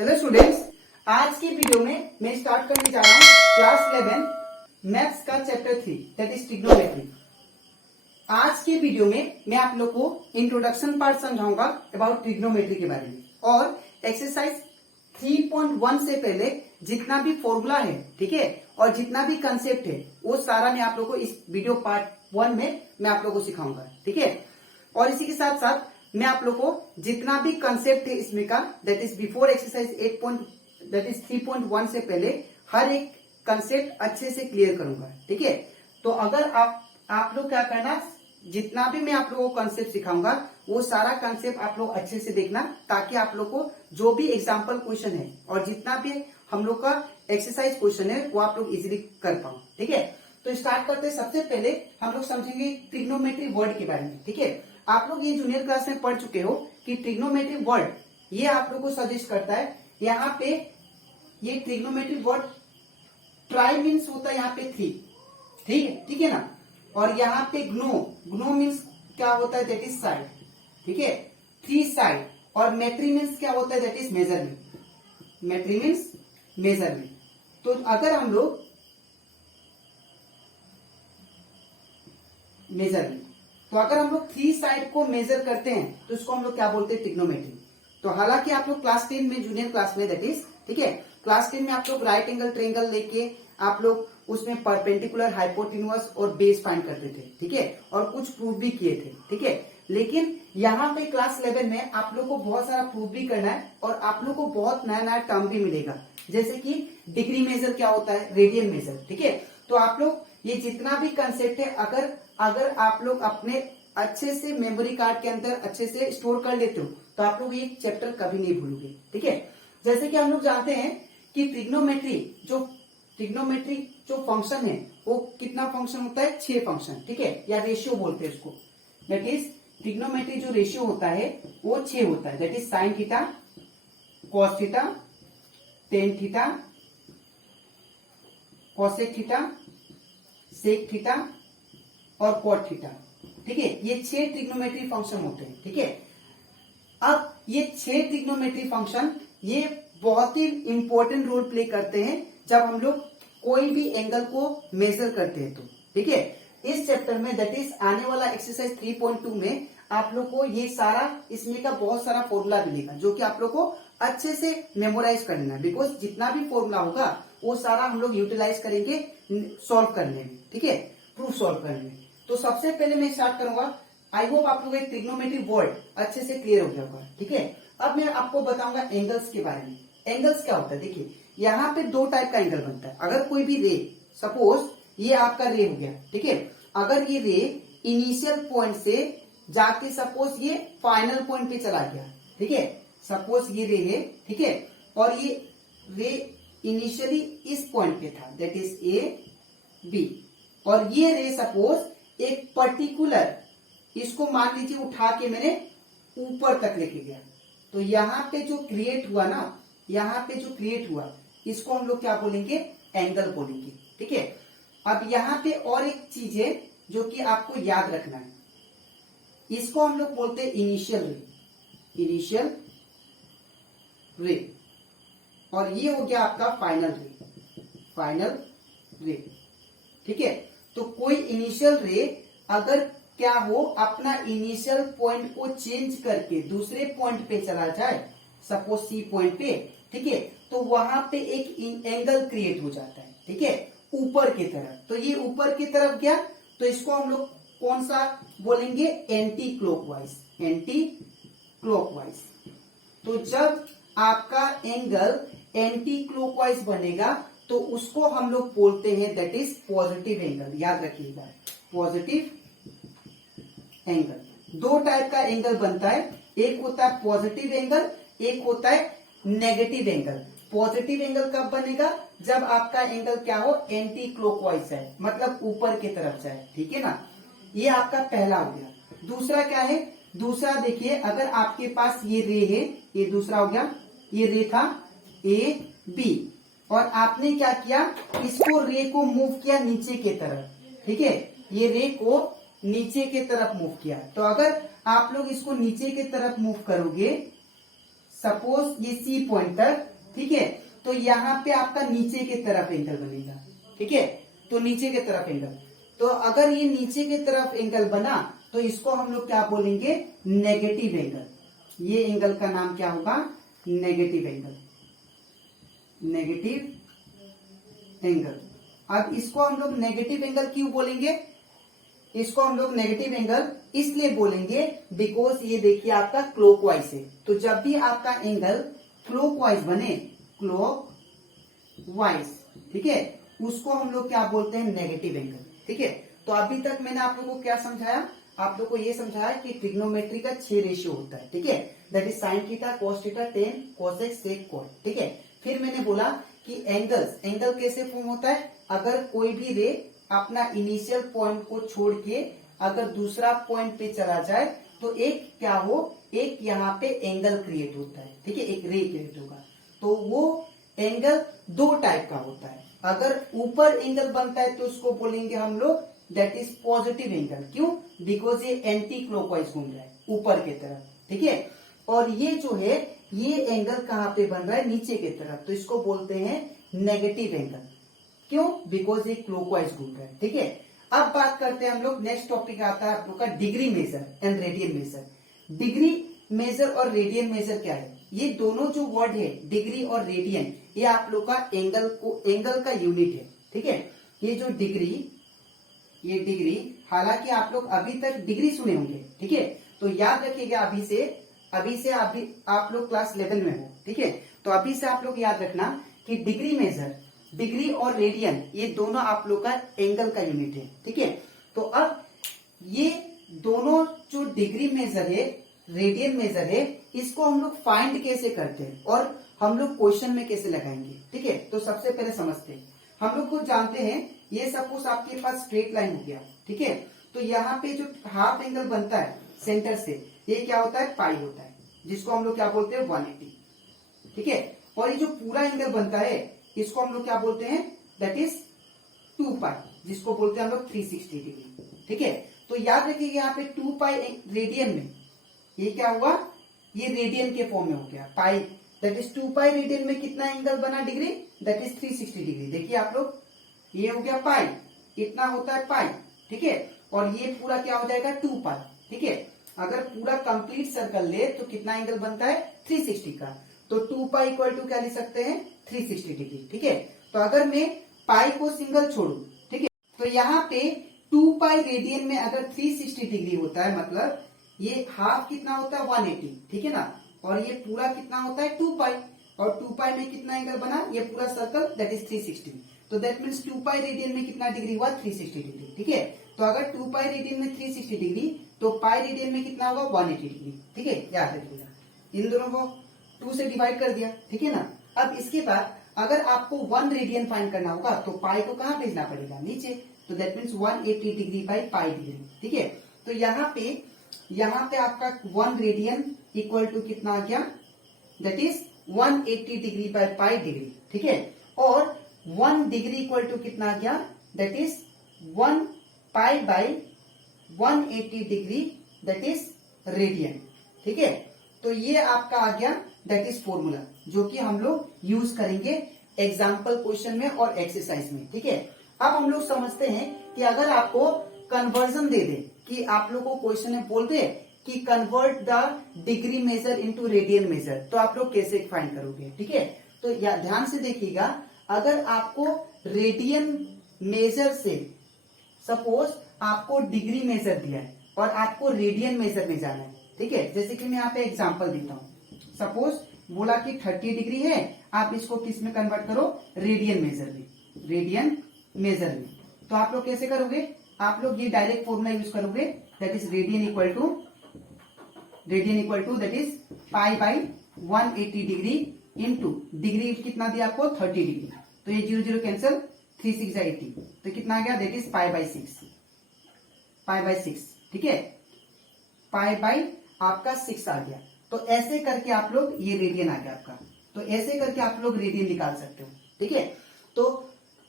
Hello students, आज की video में मैं स्टार्ट करने जा रहा हूँ क्लास 11 मैथ्स का चैप्टर 3 दैट इज ट्रिग्नोमेट्री। आज के वीडियो में मैं आप लोग को इंट्रोडक्शन पार्ट समझाऊंगा अबाउट ट्रिग्नोमेट्री के बारे में और एक्सरसाइज 3.1 से पहले जितना भी फॉर्मूला है, ठीक है, और जितना भी कंसेप्ट है वो सारा मैं आप लोग को इस वीडियो पार्ट 1 में मैं आप लोग को सिखाऊंगा, ठीक है। और इसी के साथ साथ मैं आप लोग को जितना भी कंसेप्ट है इसमें का दैट इज बिफोर एक्सरसाइज 3.1 से पहले हर एक कंसेप्ट अच्छे से क्लियर करूंगा, ठीक है। तो अगर आप लोग क्या करना, जितना भी मैं आप लोगों को कंसेप्ट सिखाऊंगा वो सारा कंसेप्ट आप लोग अच्छे से देखना, ताकि आप लोग को जो भी एग्जाम्पल क्वेश्चन है और जितना भी हम लोग का एक्सरसाइज क्वेश्चन है वो आप लोग इजिली कर पाओ, ठीक है। तो स्टार्ट करते हैं। सबसे पहले हम लोग समझेंगे ट्रिग्नोमेट्री वर्ड के बारे में, ठीक है। आप लोग ये जूनियर क्लास में पढ़ चुके हो कि ट्रिग्नोमेट्री वर्ड ये आप लोग को सजेस्ट करता है। यहाँ पे ये ट्रिग्नोमेट्री वर्ड ट्राई मीन्स होता है यहाँ पे 3, ठीक है ना। और यहाँ पे ग्नो मीन्स क्या होता है, दैट इज साइड, ठीक है, 3 साइड। और मेट्री मीन्स क्या होता है, that is measurement, metry means measurement. तो अगर हम लोग मेजरमेंट, तो अगर हम लोग 3 साइड को मेजर करते हैं तो इसको हम लोग क्या बोलते हैं, ट्रिग्नोमेट्री। तो हालांकि आप लोग क्लास 10 में, जूनियर क्लास में दैट इज, ठीक है, क्लास 10 में आप लोग राइट एंगल ट्रायंगल लेके आप लोग उसमें परपेंडिकुलर, हाइपोटेन्यूज और बेस फाइंड करते थे, ठीक है, और कुछ प्रूफ भी किए थे, ठीक है। लेकिन यहाँ पे क्लास 11 में आप लोग को बहुत सारा प्रूफ भी करना है और आप लोग को बहुत नया नया टर्म भी मिलेगा, जैसे कि डिग्री मेजर क्या होता है, रेडियन मेजर, ठीक है। तो आप लोग ये जितना भी कंसेप्ट है अगर आप लोग अपने अच्छे से मेमोरी कार्ड के अंदर अच्छे से स्टोर कर लेते हो तो आप लोग ये चैप्टर कभी नहीं भूलोगे, ठीक है। जैसे कि हम लोग जानते हैं कि ट्रिग्नोमेट्री जो फंक्शन है वो कितना फंक्शन होता है, 6 फंक्शन, ठीक है, या रेशियो बोलते हैं उसको। दैट इज ट्रिग्नोमेट्री जो रेशियो होता है वो 6 होता है, that is sine theta, cos theta, tan theta, cosec theta, sec theta और कॉट थीटा, ठीक है। ये 6 ट्रिग्नोमेट्री फंक्शन होते हैं, ठीक है। अब ये 6 ट्रिग्नोमेट्री फंक्शन ये बहुत ही इंपॉर्टेंट रोल प्ले करते हैं जब हम लोग कोई भी एंगल को मेजर करते हैं तो, ठीक है। इस चैप्टर में दैट इज आने वाला एक्सरसाइज 3.2 में आप लोग को ये सारा इसमें का बहुत सारा फॉर्मूला मिलेगा जो कि आप लोग को अच्छे से मेमोराइज करना है, बिकॉज जितना भी फॉर्मूला होगा वो सारा हम लोग यूटिलाइज करेंगे सॉल्व करने में, ठीक है, प्रूफ सॉल्व करने में। तो सबसे पहले मैं स्टार्ट करूंगा। आई होप आप लोग ट्रिग्नोमेट्री वर्ड अच्छे से क्लियर हो गया होगा, ठीक है। अब मैं आपको बताऊंगा एंगल्स के बारे में। एंगल्स क्या होता है, देखिए यहाँ पे 2 टाइप का एंगल बनता है। अगर कोई भी रे, सपोज ये आपका रे हो गया, ठीक है, अगर ये रे इनिशियल पॉइंट से जाके सपोज ये फाइनल पॉइंट पे चला गया, ठीक है, सपोज ये रे है, ठीक है, और ये रे इनिशियली इस पॉइंट पे था, दैट इज ए बी, और ये रे सपोज एक पर्टिकुलर, इसको मान लीजिए उठा के मैंने ऊपर तक लेके गया, तो यहाँ पे जो क्रिएट हुआ ना, यहाँ पे जो क्रिएट हुआ इसको हम लोग क्या बोलेंगे, एंगल बोलेंगे, ठीक है। अब यहाँ पे और एक चीज है जो कि आपको याद रखना है, इसको हम लोग बोलते हैं इनिशियल रे, इनिशियल रे, और ये हो गया आपका फाइनल रे, फाइनल रे, ठीक है। तो कोई इनिशियल रे अगर क्या हो, अपना इनिशियल पॉइंट को चेंज करके दूसरे पॉइंट पे चला जाए, सपोज सी पॉइंट पे, ठीक है, तो वहां पे एक एंगल क्रिएट हो जाता है, ठीक है, ऊपर की तरफ। तो ये ऊपर की तरफ गया तो इसको हम लोग कौन सा बोलेंगे, एंटी क्लॉकवाइज, एंटी क्लॉकवाइज। तो जब आपका एंगल एंटी क्लॉकवाइज बनेगा तो उसको हम लोग बोलते हैं दैट इज पॉजिटिव एंगल। याद रखिएगा, पॉजिटिव एंगल। 2 टाइप का एंगल बनता है, एक होता है पॉजिटिव एंगल, एक होता है नेगेटिव एंगल। पॉजिटिव एंगल कब बनेगा, जब आपका एंगल क्या हो, एंटी क्लॉकवाइज जाए, मतलब ऊपर की तरफ जाए, ठीक है ना। ये आपका पहला हो गया। दूसरा क्या है, दूसरा देखिए, अगर आपके पास ये रे है, ये दूसरा हो गया, ये रे था ए बी, और आपने क्या किया, इसको रे को मूव किया नीचे की तरफ, ठीक है, ये रे को नीचे की तरफ मूव किया। तो अगर आप लोग इसको नीचे की तरफ मूव करोगे, सपोज ये सी पॉइंट तक, ठीक है। तो यहाँ पे आपका नीचे की तरफ एंगल बनेगा, ठीक है। तो नीचे की तरफ एंगल, तो अगर ये नीचे की तरफ एंगल बना तो इसको हम लोग क्या बोलेंगे, नेगेटिव एंगल। ये एंगल का नाम क्या होगा, नेगेटिव एंगल, नेगेटिव एंगल। अब इसको हम लोग नेगेटिव एंगल क्यों बोलेंगे, इसको हम लोग नेगेटिव एंगल इसलिए बोलेंगे बिकॉज ये देखिए आपका क्लॉकवाइज है। तो जब भी आपका एंगल क्लॉकवाइज बने, क्लॉकवाइज, ठीक है, उसको हम लोग क्या बोलते हैं, नेगेटिव एंगल, ठीक है। तो अभी तक मैंने आप लोगों को क्या समझाया, आप लोग को ये समझाया कि ट्रिग्नोमेट्री का 6 रेशियो होता है, ठीक है। That is sine theta, cos theta, tan, cosec, sec, cot, ठीक है। फिर मैंने बोला कि एंगल कैसे फॉर्म होता है, अगर कोई भी रे अपना इनिशियल पॉइंट को छोड़ के अगर दूसरा पॉइंट पे चला जाए तो एक क्या हो, एक यहाँ पे एंगल क्रिएट होता है, ठीक है, एक रे क्रिएट होगा। तो वो एंगल 2 टाइप का होता है। अगर ऊपर एंगल बनता है तो उसको बोलेंगे हम लोग दैट इज पॉजिटिव एंगल। क्यों, बिकॉज ये एंटी क्लॉकवाइज घूम रहा है ऊपर की तरफ, ठीक है। और ये जो है ये एंगल कहाँ पे बन रहा है, नीचे की तरफ, तो इसको बोलते हैं नेगेटिव एंगल। क्यों, बिकॉज ये क्लॉकवाइज घूम रहा है, ठीक है। अब बात करते हैं हम लोग, नेक्स्ट टॉपिक आता है आप लोग का degree measure and radian measure. Degree measure और रेडियन मेजर क्या है, ये दोनों जो वर्ड है डिग्री और रेडियन, ये आप लोग का एंगल का यूनिट है, ठीक है। ये जो डिग्री, ये डिग्री, हालांकि आप लोग अभी तक डिग्री सुने होंगे, ठीक है। तो याद रखिएगा अभी से आप लोग क्लास 11 में हो, ठीक है। तो अभी से आप लोग याद रखना कि डिग्री मेजर, डिग्री और रेडियन, ये दोनों आप लोग का एंगल का यूनिट है, ठीक है। तो अब ये दोनों जो डिग्री मेजर है, रेडियन मेजर है, इसको हम लोग फाइंड कैसे करते हैं और हम लोग क्वेश्चन में कैसे लगाएंगे, ठीक है। तो सबसे पहले समझते हैं, हम लोग को जानते हैं, ये सपोज आपके पास स्ट्रेट लाइन हो गया, ठीक है। तो यहाँ पे जो हाफ एंगल बनता है सेंटर से, ये क्या होता है, पाई होता है, जिसको हम लोग क्या बोलते हैं, 180, ठीक है। और ये जो पूरा एंगल बनता है इसको हम लोग क्या बोलते हैं, दैट इज 2 पाई, जिसको बोलते हैं हम लोग 360 डिग्री, ठीक है। तो याद रखिए यहाँ पे 2 पाई रेडियन में, ये क्या हुआ, ये रेडियन के फॉर्म में हो गया, पाई, दैट इज 2 पाई रेडियन में कितना एंगल बना डिग्री, दैट इज 360 डिग्री। देखिए आप लोग, ये हो गया पाई, इतना होता है पाई, ठीक है। और ये पूरा क्या हो जाएगा, 2 पाई, ठीक है। अगर पूरा कंप्लीट सर्कल ले तो कितना एंगल बनता है, 360 का। तो 2 पाई इक्वल टू क्या लिख सकते हैं, 360 डिग्री, ठीक है। तो अगर मैं पाई को सिंगल छोड़ू, ठीक है, तो यहाँ पे 2 पाई रेडियन में अगर 360 डिग्री होता है, मतलब ये हाफ कितना होता है, 180, ठीक है ना। और ये पूरा कितना होता है, 2 पाई, और 2 पाई में कितना एंगल बना, ये पूरा सर्कल, दैट इज 360। तो दैट मीन्स 2 पाई रेडियन में कितना डिग्री हुआ, 360 डिग्री, ठीक है। तो अगर 2 पाई रेडियन में 360 डिग्री, तो पाई रेडियन में कितना होगा, 180 डिग्री, ठीक है। याद रखिएगा, इन दोनों को 2 से डिवाइड कर दिया, ठीक है ना। अब इसके बाद अगर आपको 1 रेडियन फाइंड करना होगा तो पाई को कहाँ भेजना पड़ेगा, नीचे। तो that means 180 degree by pi degree, ठीक है। तो यहाँ पे आपका 1 रेडियन इक्वल टू कितना आ गया, that is 180 degree by pi degree, ठीक है। और 1 डिग्री इक्वल टू कितना आ गया, that is 1 pi by 180 degree, that is radian, ठीक है। तो ये आपका आ गया, दैट इज फॉर्मूला, जो कि हम लोग यूज करेंगे एग्जाम्पल क्वेश्चन में और एक्सरसाइज में, ठीक है। अब हम लोग समझते हैं कि अगर आपको कन्वर्जन दे दे, कि आप लोग को क्वेश्चन में बोल दे कि convert the degree measure into radian measure, तो आप लोग कैसे फाइंड करोगे, ठीक है। तो ध्यान से देखिएगा, अगर आपको रेडियन मेजर से, सपोज आपको डिग्री मेजर दिया है और आपको रेडियन मेजर में जाना है, ठीक है। जैसे कि मैं यहाँ पे एग्जांपल देता हूँ, सपोज बोला कि 30 डिग्री है, आप इसको किस में कन्वर्ट करो, रेडियन मेजर में, रेडियन मेजर में। तो आप लोग कैसे करोगे, आप लोग ये डायरेक्ट फॉर्मूला यूज करोगे, that is radian equal to that is pi by 180 degree into degree कितना दिया आपको, 30 डिग्री। तो ये 0 0 कैंसिल, 3 6 80, तो कितना आ गया, दैट इज पाई बाई 6, ठीक है। पाई बाई आपका 6 आ गया। तो ऐसे करके आप लोग, ये रेडियन आ गया आपका, तो ऐसे करके आप लोग रेडियन निकाल सकते हो, ठीक है। तो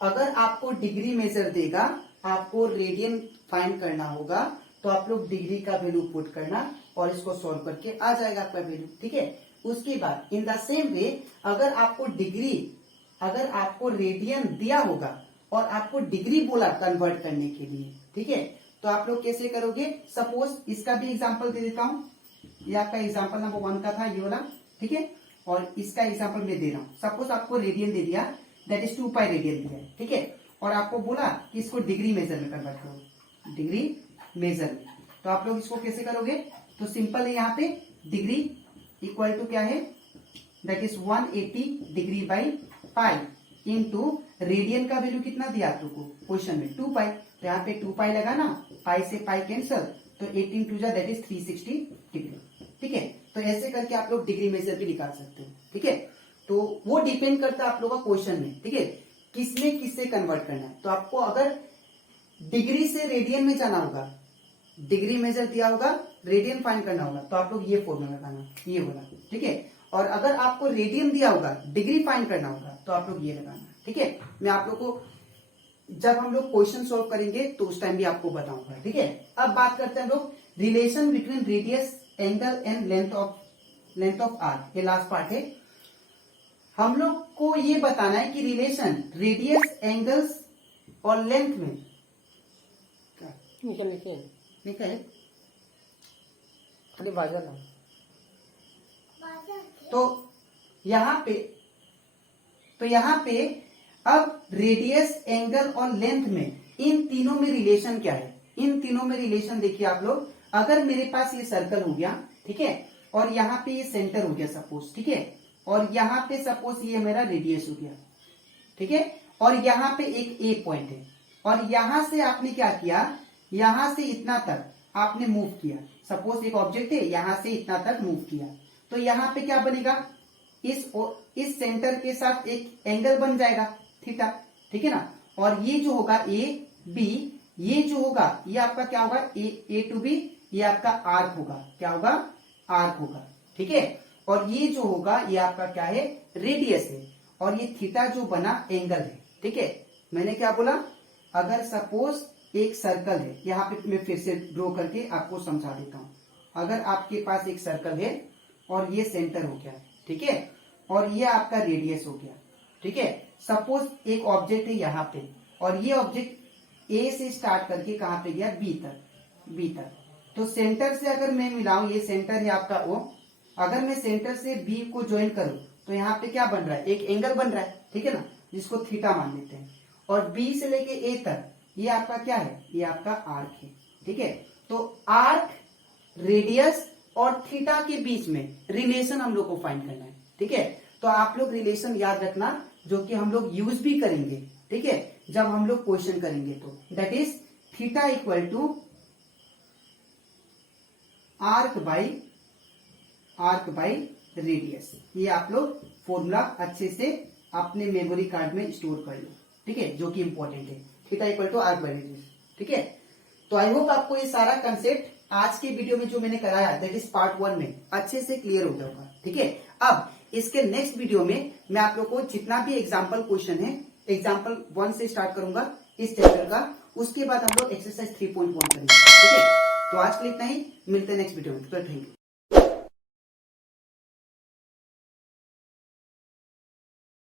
अगर आपको डिग्री मेजर देगा, आपको रेडियन फाइंड करना होगा, तो आप लोग डिग्री का वैल्यू पुट करना और इसको सॉल्व करके आ जाएगा आपका वैल्यू, ठीक है। उसके बाद इन द सेम वे अगर आपको डिग्री, अगर आपको रेडियन दिया होगा और आपको डिग्री बोला कन्वर्ट करने के लिए, ठीक है, तो आप लोग कैसे करोगे। सपोज इसका भी एग्जांपल दे देता हूं, ये आपका एग्जांपल नंबर 1 का था ये वाला, ठीक है, और इसका एग्जांपल मैं दे रहा हूं। सपोज आपको रेडियन दे दिया, दैट इज 2 पाई रेडियन दिया है, ठीक है, और आपको बोला कि इसको डिग्री मेजर में कन्वर्ट करो, डिग्री मेजर में। तो आप लोग इसको कैसे करोगे, तो सिंपल है, यहाँ पे डिग्री इक्वल टू क्या है, that is 180 degree by pi into radian का वैल्यू कितना दिया आप लोग को क्वेश्चन में 2 पाई, तो यहाँ पे 2 पाई लगा ना, पाई से पाई कैंसल, तो 18 टू जा दैट इज 360 डिग्री, ठीक है। तो ऐसे करके आप लोग डिग्री मेजर भी निकाल सकते हो, ठीक है। तो वो डिपेंड करता है आप लोगों का क्वेश्चन में, ठीक है, किसमें किससे कन्वर्ट करना है। तो आपको अगर डिग्री से रेडियन में जाना होगा, डिग्री मेजर दिया होगा, रेडियन फाइंड करना होगा, तो आप लोग ये फॉर्मूला लगाना, ये वाला, ठीक है। और अगर आपको रेडियन दिया होगा, डिग्री फाइंड करना होगा, तो आप लोग ये लगाना, ठीक है। मैं आप लोग को जब हम लोग क्वेश्चन सॉल्व करेंगे तो उस टाइम भी आपको बताऊंगा, ठीक है। अब बात करते हैं हम लोग relation between radius, angle and length of arc, ये लास्ट पार्ट है। हम लोग को ये बताना है कि रिलेशन रेडियस, एंगल्स और लेंथ में निकल खाली बाजा ना, तो यहाँ पे अब रेडियस, एंगल और लेंथ में इन तीनों में रिलेशन क्या है। इन तीनों में रिलेशन देखिए आप लोग, अगर मेरे पास ये सर्कल हो गया, ठीक है, और यहाँ पे ये सेंटर हो गया सपोज, ठीक है, और यहाँ पे सपोज ये मेरा रेडियस हो गया, ठीक है, और यहाँ पे एक ए पॉइंट है, और यहां से आपने क्या किया, यहां से इतना तक आपने मूव किया। सपोज एक ऑब्जेक्ट है, यहां से इतना तक मूव किया, तो यहाँ पे क्या बनेगा, इस सेंटर के साथ एक एंगल बन जाएगा थीटा, ठीक है ना। और ये जो होगा ए बी, ये जो होगा ये आपका क्या होगा, ए टू बी, ये आपका आर्क होगा, क्या होगा, आर्क होगा, ठीक है। और ये जो होगा ये आपका क्या है, रेडियस है, और ये थीटा जो बना एंगल है, ठीक है। मैंने क्या बोला, अगर सपोज एक सर्कल है, यहाँ पे मैं फिर से ड्रॉ करके आपको समझा देता हूं। अगर आपके पास एक सर्कल है और ये सेंटर हो गया, ठीक है, और ये आपका रेडियस हो गया, ठीक है। सपोज एक ऑब्जेक्ट है यहाँ पे, और ये ऑब्जेक्ट ए से स्टार्ट करके कहां पे गया, बी तक। तो सेंटर से अगर मैं मिलाऊं, ये सेंटर है आपका ओ, अगर मैं सेंटर से बी को ज्वाइन करूं तो यहाँ पे क्या बन रहा है, एक एंगल बन रहा है, ठीक है ना, जिसको थीटा मान लेते हैं। और बी से लेके ए तक ये आपका क्या है, ये आपका आर्क है, ठीक है। तो आर्क, रेडियस और थीटा के बीच में रिलेशन हम लोग को फाइंड करना है, ठीक है। तो आप लोग रिलेशन याद रखना, जो कि हम लोग यूज भी करेंगे, ठीक है, जब हम लोग क्वेश्चन करेंगे। तो that is theta equal to arc by radius. ये आप लोग फॉर्मूला अच्छे से अपने मेमोरी कार्ड में स्टोर कर लो, ठीक है, जो कि इंपॉर्टेंट है, theta equal to arc by radius, ठीक है। तो आई होप आपको ये सारा कंसेप्ट आज के वीडियो में जो मैंने कराया, दैट इज पार्ट 1 में अच्छे से क्लियर हो गया होगा, ठीक है। अब इसके नेक्स्ट वीडियो में मैं आप लोग को जितना भी एग्जाम्पल क्वेश्चन है, एग्जाम्पल 1 से स्टार्ट करूंगा इस चैप्टर का, उसके बाद हम लोग एक्सरसाइज 3.1 करेंगे, ठीक है। तो आज के लिए इतना ही, मिलते हैं नेक्स्ट वीडियो में, तो थैंक यू।